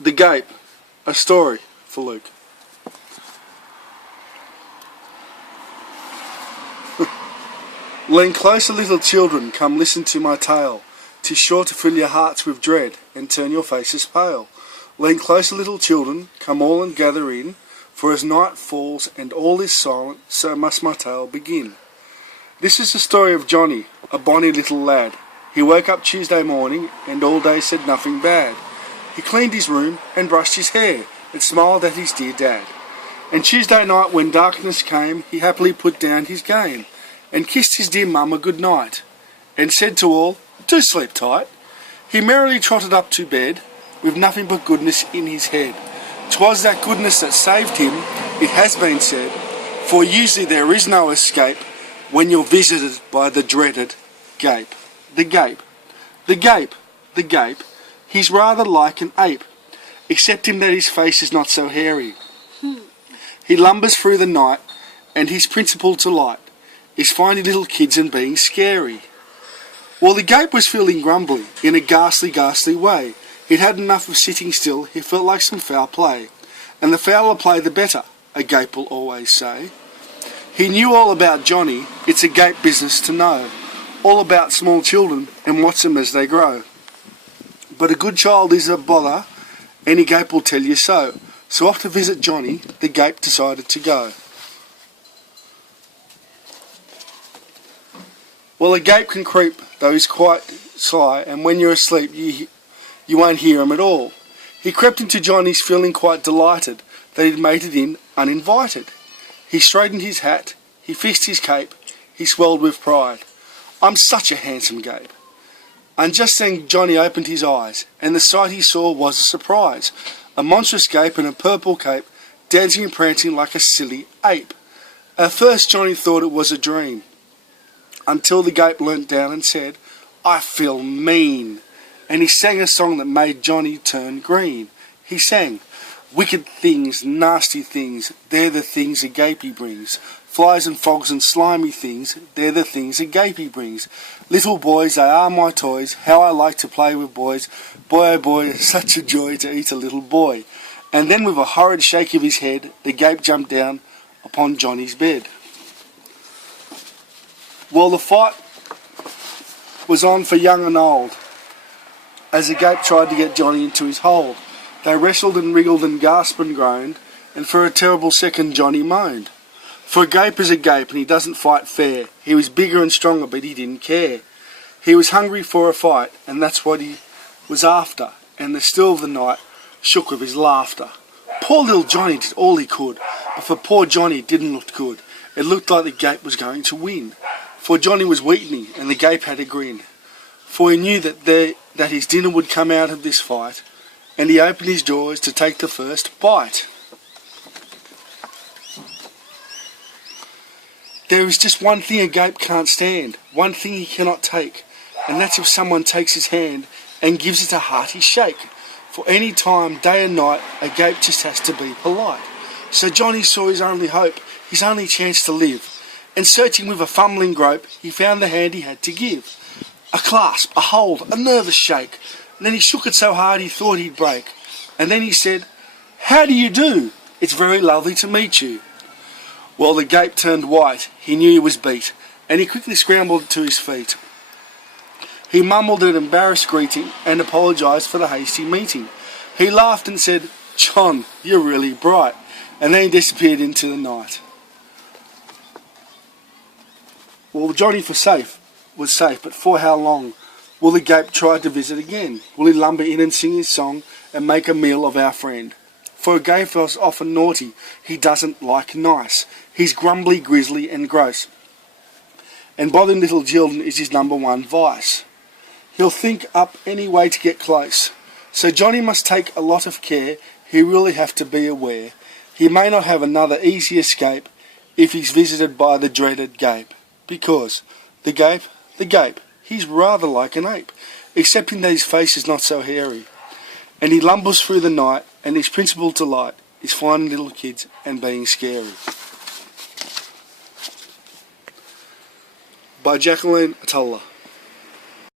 The Gape, a story for Luke. Lean closer, little children, come listen to my tale. 'Tis sure to fill your hearts with dread and turn your faces pale. Lean closer, little children, come all and gather in, for as night falls and all is silent, so must my tale begin. This is the story of Johnny, a bonny little lad. He woke up Tuesday morning and all day said nothing bad. He cleaned his room and brushed his hair and smiled at his dear dad. And Tuesday night when darkness came, he happily put down his game and kissed his dear mum a good night and said to all, "Do sleep tight." He merrily trotted up to bed with nothing but goodness in his head. 'Twas that goodness that saved him, it has been said, for usually there is no escape when you're visited by the dreaded Gape. The Gape. The Gape. The Gape. He's rather like an ape, except in that his face is not so hairy. He lumbers through the night, and his principal delight is finding little kids and being scary. Well, the Gape was feeling grumbly in a ghastly, ghastly way. He'd had enough of sitting still, he felt like some foul play. And the fouler play the better, a Gape will always say. He knew all about Johnny, it's a Gape business to know. All about small children and watch them as they grow. But a good child is a bother, any Gape will tell you so. So off to visit Johnny, the Gape decided to go. Well, a Gape can creep, though he's quite sly, and when you're asleep you won't hear him at all. He crept into Johnny's feeling quite delighted that he'd made it in uninvited. He straightened his hat, he fixed his cape, he swelled with pride. I'm such a handsome Gape. And just then Johnny opened his eyes, and the sight he saw was a surprise. A monstrous Gape in a purple cape, dancing and prancing like a silly ape. At first Johnny thought it was a dream, until the Gape leant down and said, "I feel mean." And he sang a song that made Johnny turn green. He sang, "Wicked things, nasty things, they're the things a Gapey brings. Flies and frogs and slimy things, they're the things a Gapey brings. Little boys, they are my toys, how I like to play with boys. Boy oh boy, it's such a joy to eat a little boy." And then with a horrid shake of his head, the Gape jumped down upon Johnny's bed. Well, the fight was on for young and old, as the Gape tried to get Johnny into his hold. They wrestled and wriggled and gasped and groaned, and for a terrible second Johnny moaned. For a Gape is a Gape, and he doesn't fight fair. He was bigger and stronger, but he didn't care. He was hungry for a fight, and that's what he was after, and the still of the night shook with his laughter. Poor little Johnny did all he could, but for poor Johnny it didn't look good. It looked like the Gape was going to win, for Johnny was weakening, and the Gape had a grin. For he knew that his dinner would come out of this fight, and he opened his jaws to take the first bite. There is just one thing a Gape can't stand, one thing he cannot take, and that's if someone takes his hand and gives it a hearty shake. For any time, day and night, a Gape just has to be polite. So Johnny saw his only hope, his only chance to live, and searching with a fumbling grope, he found the hand he had to give. A clasp, a hold, a nervous shake, and then he shook it so hard he thought he'd break. And then he said, "How do you do? It's very lovely to meet you." Well, the Gape turned white, he knew he was beat, and he quickly scrambled to his feet. He mumbled an embarrassed greeting and apologised for the hasty meeting. He laughed and said, "John, you're really bright," and then he disappeared into the night. Well, Johnny was safe, but for how long? Will the Gape try to visit again? Will he lumber in and sing his song and make a meal of our friend? For a Gape is often naughty, he doesn't like nice. He's grumbly, grisly and gross, and bothering little children is his number one vice. He'll think up any way to get close, so Johnny must take a lot of care. He really have to be aware. He may not have another easy escape if he's visited by the dreaded Gape, because the Gape, he's rather like an ape, excepting that his face is not so hairy. And he lumbers through the night, and his principal delight is finding little kids and being scary. By Jacqueline Atallah.